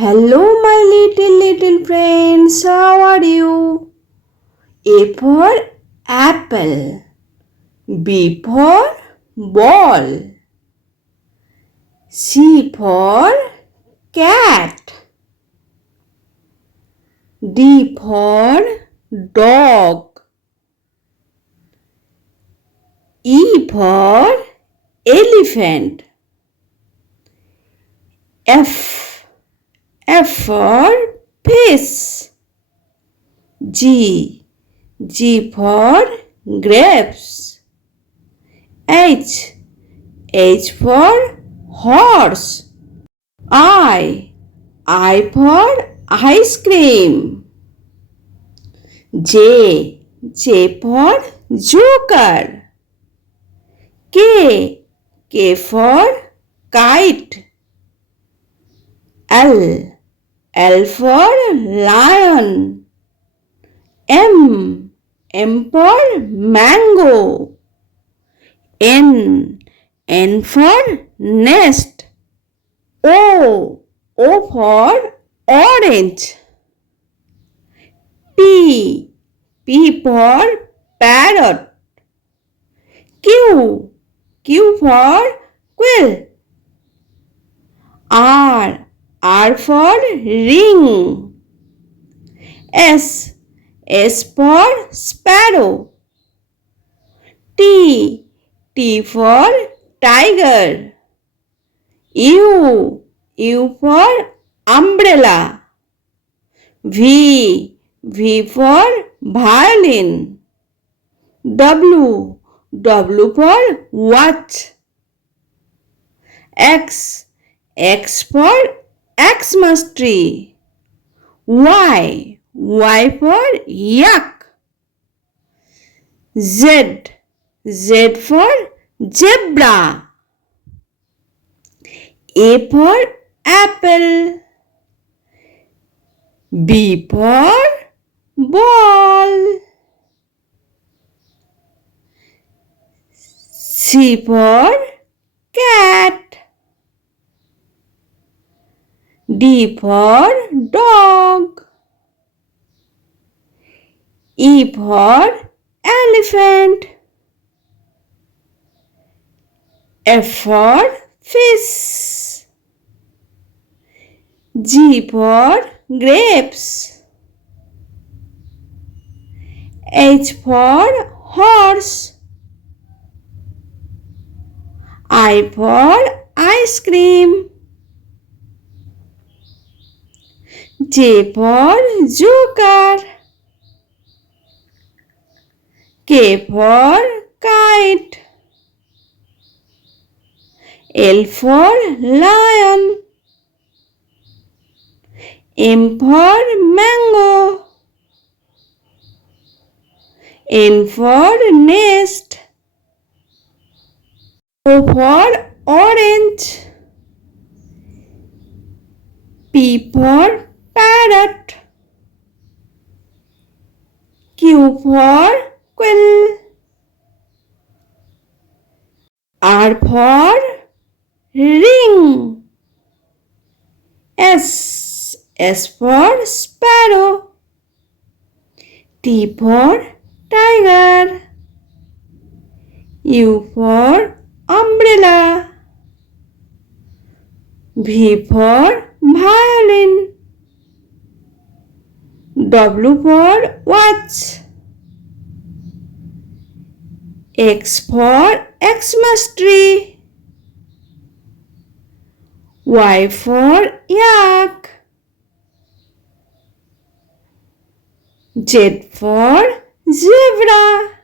Hello, my little friends. How are you? A for apple. B for ball. C for cat. D for dog. E for elephant. F for fish. G for grapes. H for horse. I for ice cream. J for joker. K for kite. L for lion. M for mango. N for nest. O for orange. P for parrot. Q for quill. R for ring. S for sparrow. T for tiger. U for umbrella. V for violin. W for watch. X for Xmas tree. Y for yak. Z for zebra. A for apple. B for ball. C for cat. D for dog. E for elephant. F for fish. G for grapes. H for horse. I for ice cream. J for joker. K for kite. L for lion. M for mango. N for nest. O for orange. P for parrot. Q for quill. R for ring. S for sparrow. T for tiger. U for umbrella. V for violin. W for watch. X for Xmas tree. Y for yak. Z for zebra.